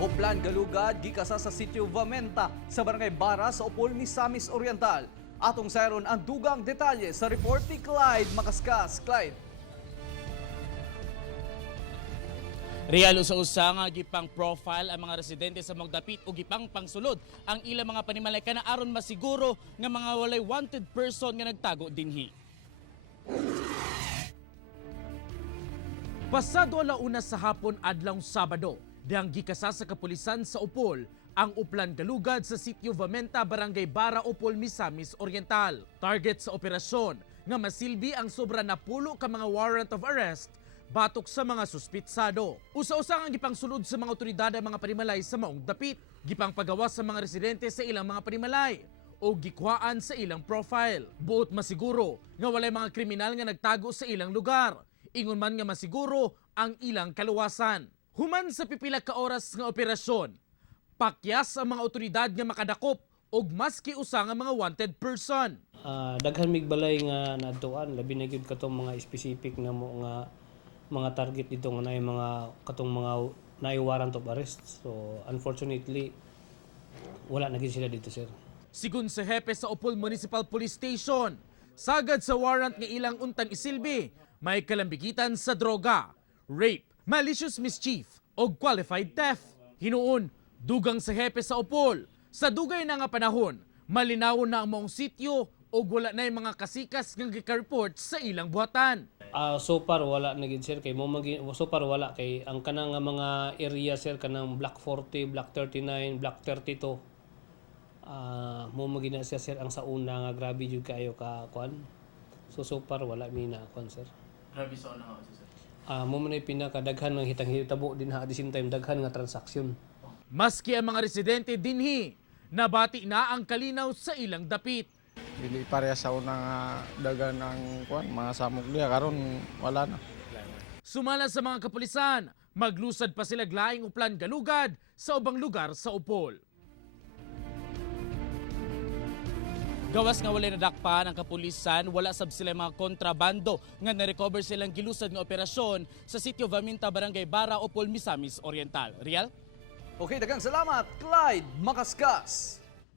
Oplan Galugad, gikasa sa Sitio Vamenta sa Barangay Bara sa Opol, Misamis, Oriental. Atong sayron ang dugang detalye sa report ni Clyde Makaskas. Clyde. Real usa-usa nga gipang profile ang mga residente sa Magdapit o gipang pangsulod ang ilang mga panimalay kana aron masiguro nga mga walay wanted person nga nagtago dinhi. Pasado alauna sa hapon adlaw Sabado, dihang gikasa sa kapulisan sa Opol ang Oplan Galugad sa Sitio Vamenta, Barangay Bara, Opol, Misamis, Oriental. Target sa operasyon nga masilbi ang sobra na pulo ka mga warrant of arrest batok sa mga suspitsado. Usa-usa ang gipangsulod sa mga otoridad ang mga panimalay sa maong dapit, gipang pagawas sa mga residente sa ilang mga panimalay o gikwaan sa ilang profile. Buot masiguro nga walay mga kriminal nga nagtago sa ilang lugar, ingon man nga masiguro ang ilang kaluwasan. Human sa pipila ka oras nga operasyon, pakyas ang mga otoridad nga makadakop og maski usa nga mga wanted person. Daghan mig balay nga naadtuan, labi na gyud katong mga specific na mo nga mga target dito nga nay mga katong mga nay warrant of arrest. So unfortunately wala na gyud sila dito, sir. Sigun sa hepe sa Opol Municipal Police Station, sagad sa warrant nga ilang untang isilbi, may kalambigitan sa droga, rape, malicious mischief o qualified theft. Hinuon, dugang sa hepe sa Opol, sa dugay na nga panahon, malinawon na ang maong sitio o wala na yung mga kasikas nga gika-report sa ilang buhatan. So far wala na gid, sir, kay so far wala kay ang kanang nga mga area, sir, kanang block 40, block 39, block 32. Mo magina siya, sir, ang sa una nga grabe jud kayo ka kwan. So far wala mi na kwan, sir. Grabe sa una nga, sir. Mo man ay pinakadaghan ng hitang-hitabo din ha, at the same time daghan nga transaksyon. Maski ang mga residente dinhi, nabati na ang kalinaw sa ilang dapit. Dili pareha sa una nga dagan ang mga samok niya karon wala na. Sumala sa mga kapulisan, maglusad pa sila glaing Oplan Galugad sa ubang lugar sa Opol. Gawas nga walay nadakpan ang kapulisan, wala sab sila mga kontrabando nga na-recover silang gilusad nga operasyon sa Sitio Vamenta, Barangay Bara, Opol, Misamis, Oriental. Real? Okay, daghang salamat, Clyde Makaskas.